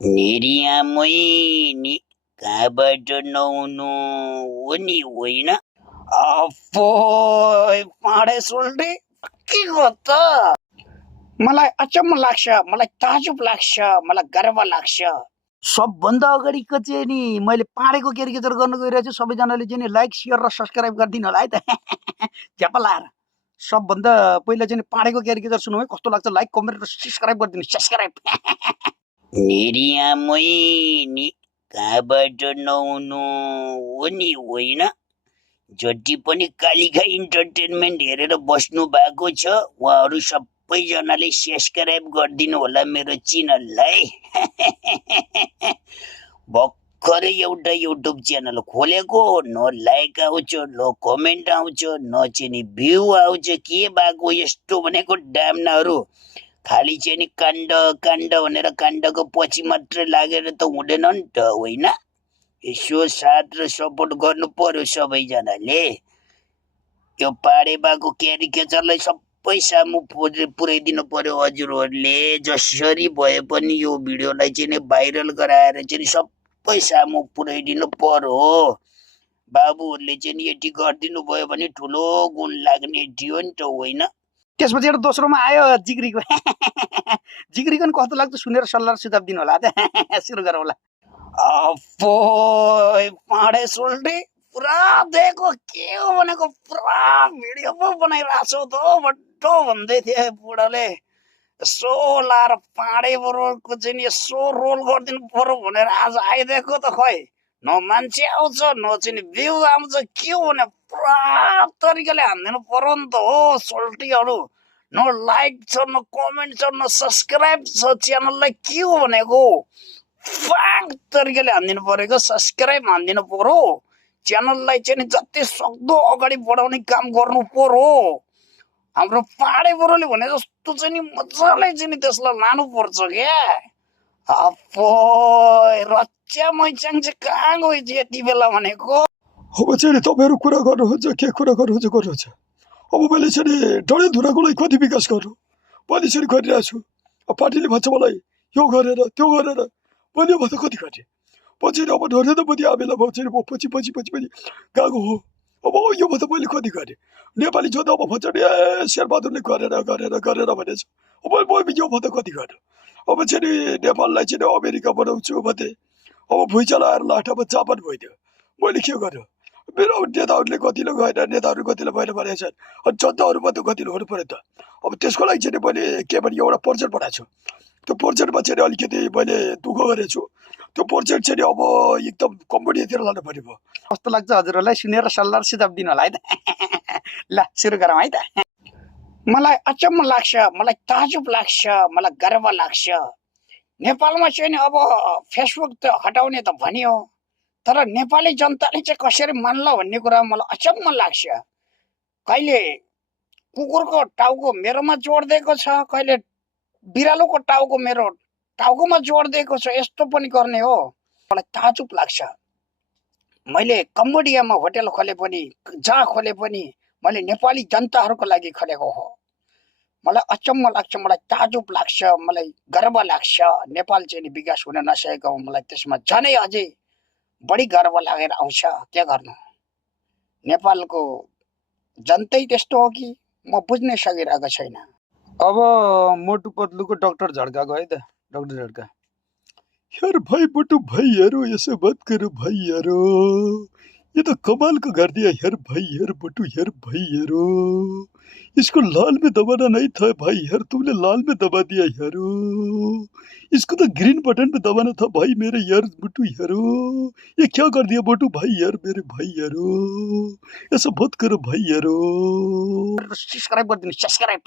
निर्यामैनी कहाँबाट नहुनु हो नि होइन। अप्पो पाडे सोल्टे के गर्छ। मलाई अचम्म लाग्छ, मलाई ताजुब लाग्छ, मलाई गर्व लाग्छ। सबभन्दा अगाडिको चाहिँ नि मैले पाडेको क्यारिकेचर गर्न गइरहेको छु। सबैजनाले चाहिँ नि लाइक सेयर र सब्सक्राइब गरिदिनु होला है त। झ्यापा लाएर सबभन्दा पहिला चाहिँ पाडेको क्यारिकेचर सुनौँ है, कस्तो लाग्छ। लाइक कमेन्ट र सब्सक्राइब गरिदिनु। सब्सक्राइब निर्यामैनी कहाँबाट नहुनु हो नि होइन। जति पनि कालिका इन्टरटेनमेन्ट हेरेर बस्नु भएको छ उहाँहरू सबैजनाले सब्सक्राइब गरिदिनु होला मेरो च्यानललाई। भर्खरै एउटा युट्युब च्यानल खोलेको, न लाइक आउँछ न कमेन्ट आउँछ न चाहिँ नि भ्यू आउँछ। के भएको यस्तो भनेको डाम्नाहरू। खाली चाहिँ नि काण्ड काण्ड भनेर काण्डको पछि मात्रै लागेर त हुँदैन नि त होइन। यसो साथ र सपोर्ट गर्नु पर्यो सबैजनाले। यो पाडे भएको क्यारिकेचरलाई सबै सामु पुर्याइदिनु पर्यो हजुरहरूले। जसरी भए पनि यो भिडियोलाई चाहिँ नि भाइरल गराएर चाहिँ नि सबै सामु पुर्याइदिनु पर्यो। बाबुहरूले चाहिँ नि यति गरिदिनु भयो भने ठुलो गुण लाग्ने थियो नि त होइन। त्यसपछि एउटा दोस्रोमा आयो जिग्रीको। जिग्रीको नि कस्तो लाग्छ सुनेर सल्लाह सुझाव दिनु होला त। सुरु गरौँ होला। अप्पो पाडे सोल्टे पुरा दिएको के हो भनेको पुरा भिडियो पो बनाइरहेको छौ त बड्डो भन्दै थिए बुढाले। यसो लाएर पाडे बरुवाको चाहिँ यसो रोल गरिदिनु पर्यो भनेर आज आइदिएको त खै न मान्छे आउँछ न चाहिँ भ्यू आउँछ। के हो भने पुरा तरिकाले हानिदिनु पर्यो नि त हो सोल्टीहरू। न लाइक छ न कमेन्ट छ न सब्सक्राइब छ च्यानललाई। के हो भनेको फ्याङ तरिकाले हानिदिनु परेको। सब्सक्राइब हानिदिनु पर्यो। च्यानललाई चाहिँ जति सक्दो अगाडि बढाउने काम गर्नु पर्यो। हाम्रो पाडे बरुवाले भने जस्तो चाहिँ नि मजाले चाहिँ नि त्यसलाई लानुपर्छ क्या। अप्पो रच्या मैचाङ चाहिँ कहाँ गयो चाहिँ यति बेला भनेको। अब चाहिँ तपाईँहरू कुरा गर्नुहुन्छ, के कुरा गर्नुहुन्छ गर्नुहुन्छ। अब मैले चाहिँ डडेलधुराको लागि कति विकास गर्नु मैले चाहिँ गरिरहेको छु। अब पार्टीले भन्छ मलाई यो गरेर त्यो गरेर, मैले भन्दा कति गरेँ। पछि अब नरेन्द्र मोदी आमेला भयो चाहिँ पछि पछि पछि पछि गएको हो। अब यो भन्दा मैले कति गरेँ। नेपाली जोत अब भन्छ नि शेरबहादुरले गरेर गरेर गरेर भनेछ। अब म यो भन्दा कति गरेँ। अब चाहिँ नेपाललाई चाहिँ अमेरिका बनाउँछु भन्थे। अब भुइँचालो आएर लाटामा चापट भइदियो। मैले के गरेँ। मेरो नेताहरूले कतिले गएन, नेताहरू कतिले भएन भनेको छन्। अनि जनताहरूमा त कतिले हुनु पऱ्यो त। अब त्यसको लागि चाहिँ मैले के भने एउटा प्रोजेक्ट बनाएको छु। त्यो प्रोजेक्टमा चाहिँ अलिकति मैले दुःख गरेको छु। त्यो प्रोजेक्ट चाहिँ अब एकदम कम्पनीतिर लानु पर्ने भयो। कस्तो लाग्छ हजुरहरूलाई सुनेर सल्लाह सुझाव दिनु होला है त। ल सुरु गरौँ है त। मलाई अचम्म लाग्छ, मलाई ताजुब लाग्छ, मलाई गर्व लाग्छ। नेपालमा चाहिँ नि अब फेसबुक त हटाउने त भनियो, तर नेपाली जनताले चाहिँ कसरी मान्ला भन्ने कुरा मलाई अचम्म लाग्छ। कहिले कुकुरको टाउको मेरोमा जोडिदिएको छ, कहिले बिरालोको टाउको मेरो टाउकोमा जोडिदिएको छ। यस्तो पनि गर्ने हो। मलाई ताजुब लाग्छ। मैले कम्बोडियामा होटल खोले पनि, जहाँ खोले पनि मैले नेपाली जनताहरूको लागि खोलेको हो। मलाई अचम्म लाग्छ, मलाई ताजुब लाग्छ, मलाई गर्व लाग्छ। नेपाल चाहिँ विकास हुन नसकेको मलाई त्यसमा झनै अझै बढी गर्व लागेर आउँछ। के गर्नु, नेपालको जनतै त्यस्तो हो कि म बुझ्नै सकिरहेको छैन। अब मोटु पतलुको डाक्टर झड्का गयो त। डाक्टर झड्का यार भाई बटू भाई यारो ऐसे मत करो भाई यारो, ये तो कमाल का कर दिया यार भाई यार बटू यार भाई यारो। इसको लाल में दबाना नहीं था भाई यार, तुमने लाल में दबा दिया यारो। इसको तो ग्रीन बटन पे दबाना था भाई मेरे यार बटू यारो। ये क्या कर दिया बटू भाई यार मेरे भाई यारो, ऐसा मत करो भाई यारो। सब्सक्राइब गरिदिनु। सब्सक्राइब